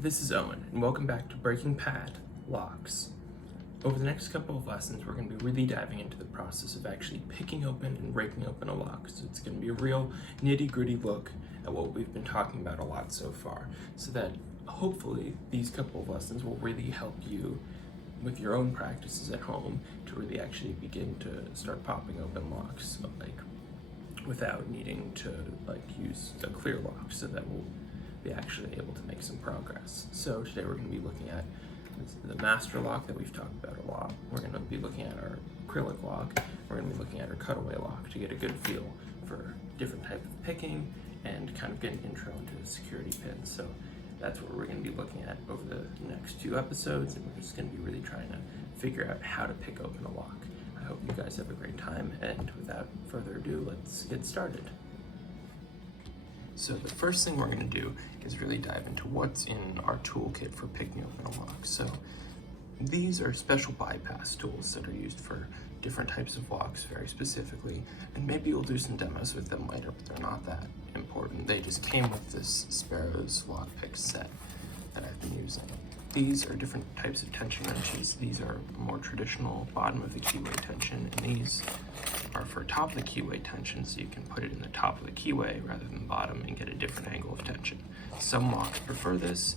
This is Owen, and welcome back to Breaking Pad Locks. Over the next couple of lessons, we're going to be really diving into the process of actually picking open and breaking open a lock. So it's going to be a real nitty-gritty look at what we've been talking about a lot so far, so that hopefully these couple of lessons will really help you with your own practices at home to really actually begin to start popping open locks, without needing to use a clear lock, so that we'll be actually able to make some progress. So today we're going to be looking at the master lock that we've talked about a lot. We're going to be looking at our acrylic lock. We're going to be looking at our cutaway lock to get a good feel for different type of picking and kind of get an intro into the security pins. So that's what we're going to be looking at over the next 2 episodes, and we're just going to be really trying to figure out how to pick open a lock. I hope you guys have a great time, and without further ado, let's get started. So the first thing we're going to do is really dive into what's in our toolkit for picking open a lock. So these are special bypass tools that are used for different types of locks very specifically, and maybe we'll do some demos with them later, but they're not that important. They just came with this Sparrows lockpick set that I've been using. These are different types of tension wrenches. These are more traditional bottom of the keyway tension, and these are for top of the keyway tension, so you can put it in the top of the keyway rather than bottom and get a different angle of tension. Some locks prefer this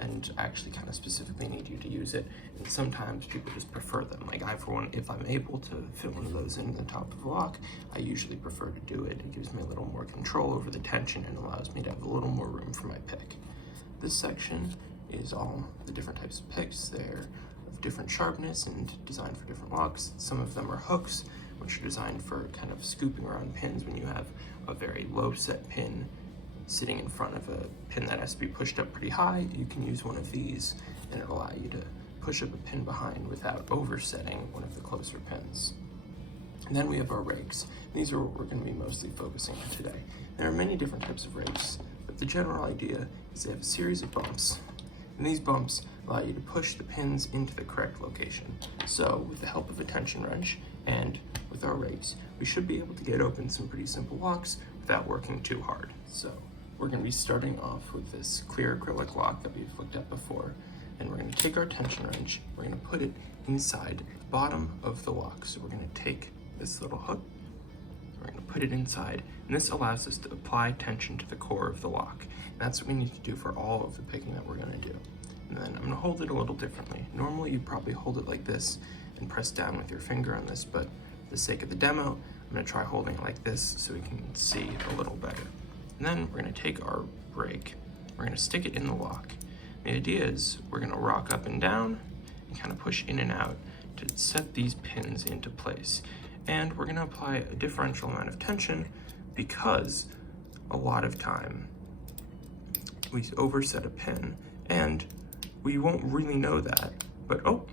and actually kind of specifically need you to use it, and sometimes people just prefer them. Like I, for one, if I'm able to fit one of those in the top of the lock, I usually prefer to do it. It gives me a little more control over the tension and allows me to have a little more room for my pick. This section is all the different types of picks. They're of different sharpness and designed for different locks. Some of them are hooks, which are designed for kind of scooping around pins when you have a very low set pin sitting in front of a pin that has to be pushed up pretty high. You can use one of these and it'll allow you to push up a pin behind without oversetting one of the closer pins. And then we have our rakes. These are what we're going to be mostly focusing on today. There are many different types of rakes, but the general idea is they have a series of bumps, and these bumps allow you to push the pins into the correct location. So with the help of a tension wrench and with our rakes, we should be able to get open some pretty simple locks without working too hard. So we're going to be starting off with this clear acrylic lock that we've looked at before, and we're going to take our tension wrench, we're going to put it inside the bottom of the lock. So we're going to take this little hook, we're going to put it inside, and this allows us to apply tension to the core of the lock. And that's what we need to do for all of the picking that we're going to do. And then I'm going to hold it a little differently. Normally you'd probably hold it like this and press down with your finger on this, but for the sake of the demo, I'm going to try holding it like this so we can see a little better. And then we're going to take our rake, we're going to stick it in the lock. The idea is we're going to rock up and down and kind of push in and out to set these pins into place. And we're going to apply a differential amount of tension because a lot of time we overset a pin and we won't really know that, but oh,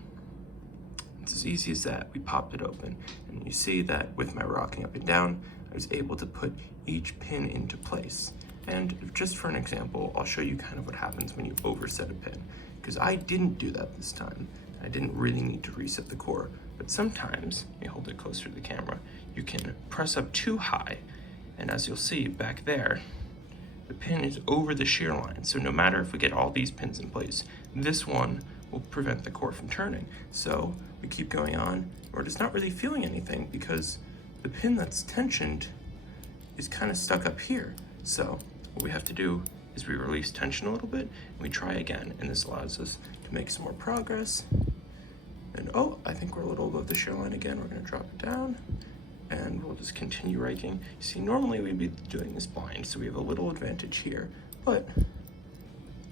it's as easy as that. We popped it open, and you see that with my rocking up and down, I was able to put each pin into place. And just for an example, I'll show you kind of what happens when you overset a pin, because I didn't do that this time. I didn't really need to reset the core, but sometimes, let me hold it closer to the camera, you can press up too high, and as you'll see back there, the pin is over the shear line. So no matter if we get all these pins in place, this one will prevent the core from turning. So we keep going on, we're just not really feeling anything because the pin that's tensioned is kind of stuck up here. So what we have to do is we release tension a little bit and we try again, and this allows us to make some more progress. And oh, I think we're a little above the shear line again. We're going to drop it down and we'll just continue raking. You see, normally we'd be doing this blind, so we have a little advantage here, but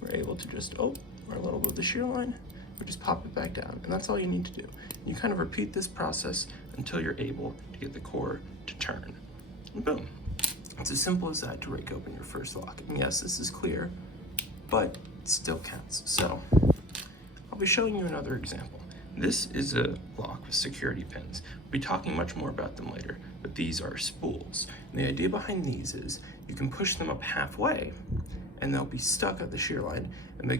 we're able to just, oh, we're a little above the shear line, we just pop it back down, and that's all you need to do. You kind of repeat this process until you're able to get the core to turn. And boom. It's as simple as that to rake open your first lock. And yes, this is clear, but it still counts. So I'll be showing you another example. This is a lock with security pins. We'll be talking much more about them later, but these are spools. And the idea behind these is you can push them up halfway and they'll be stuck at the shear line, and the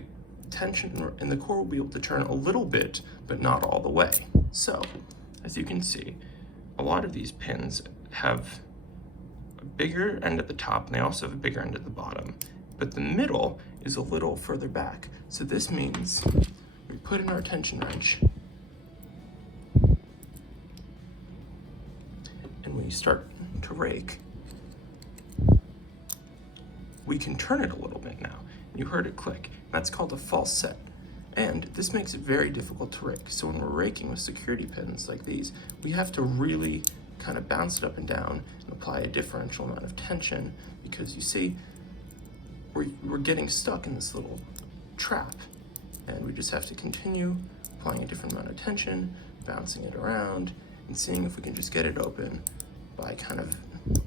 tension and the core will be able to turn a little bit, but not all the way. So as you can see, a lot of these pins have a bigger end at the top and they also have a bigger end at the bottom. but the middle is a little further back. So this means we put in our tension wrench and we start to rake. We can turn it a little bit now. You heard it click. That's called a false set. And this makes it very difficult to rake. So when we're raking with security pins like these, we have to really kind of bounce it up and down and apply a differential amount of tension, because you see, we're getting stuck in this little trap, and we just have to continue applying a different amount of tension, bouncing it around, and seeing if we can just get it open by kind of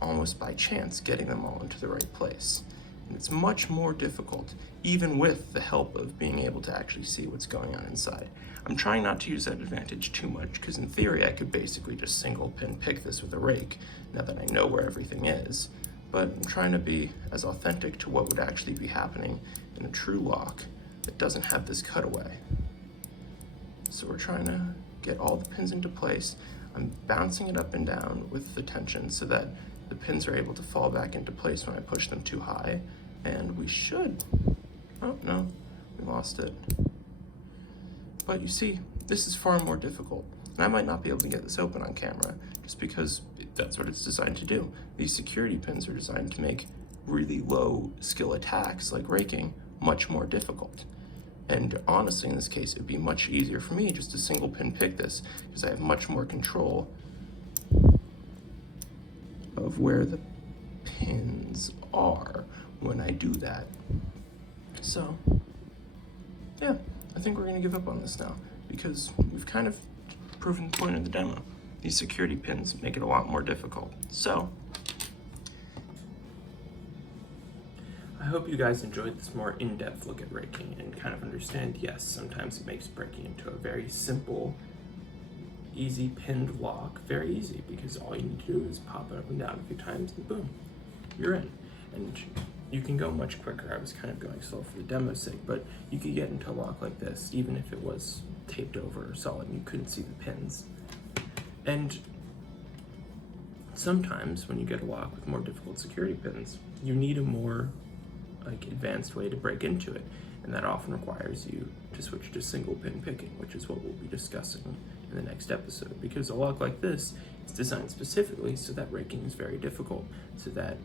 almost by chance getting them all into the right place. And it's much more difficult, even with the help of being able to actually see what's going on inside. I'm trying not to use that advantage too much, because in theory I could basically just single pin pick this with a rake now that I know where everything is. But I'm trying to be as authentic to what would actually be happening in a true lock that doesn't have this cutaway. So we're trying to get all the pins into place. I'm bouncing it up and down with the tension so that the pins are able to fall back into place when I push them too high. And we should, oh no, we lost it. But you see, this is far more difficult. And I might not be able to get this open on camera just because that's what it's designed to do. These security pins are designed to make really low skill attacks like raking much more difficult. And honestly, in this case, it'd be much easier for me just to single pin pick this, because I have much more control of where the pins are when I do that. So, yeah, I think we're gonna give up on this now, because we've kind of proven the point of the demo. These security pins make it a lot more difficult. So, I hope you guys enjoyed this more in-depth look at raking and kind of understand, yes, sometimes it makes breaking into a very simple, easy pinned lock very easy, because all you need to do is pop it up and down a few times and boom, you're in. And you can go much quicker. I was kind of going slow for the demo's sake, but you could get into a lock like this even if it was taped over or solid and you couldn't see the pins. And sometimes when you get a lock with more difficult security pins, you need a more advanced way to break into it, and that often requires you to switch to single pin picking, which is what we'll be discussing in the next episode, because a lock like this is designed specifically so that raking is very difficult, so that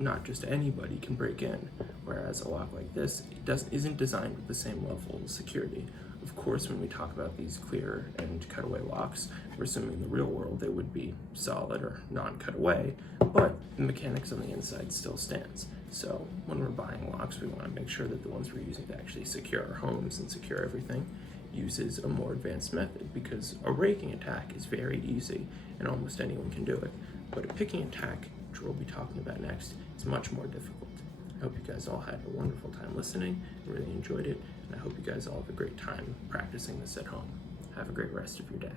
not just anybody can break in, whereas a lock like this isn't designed with the same level of security. Of course, when we talk about these clear and cutaway locks, we're assuming in the real world they would be solid or non-cutaway, but the mechanics on the inside still stands. So when we're buying locks, we want to make sure that the ones we're using to actually secure our homes and secure everything uses a more advanced method, because a raking attack is very easy and almost anyone can do it, but a picking attack, which we'll be talking about next, is much more difficult. I hope you guys all had a wonderful time listening, really enjoyed it, and I hope you guys all have a great time practicing this at home. Have a great rest of your day.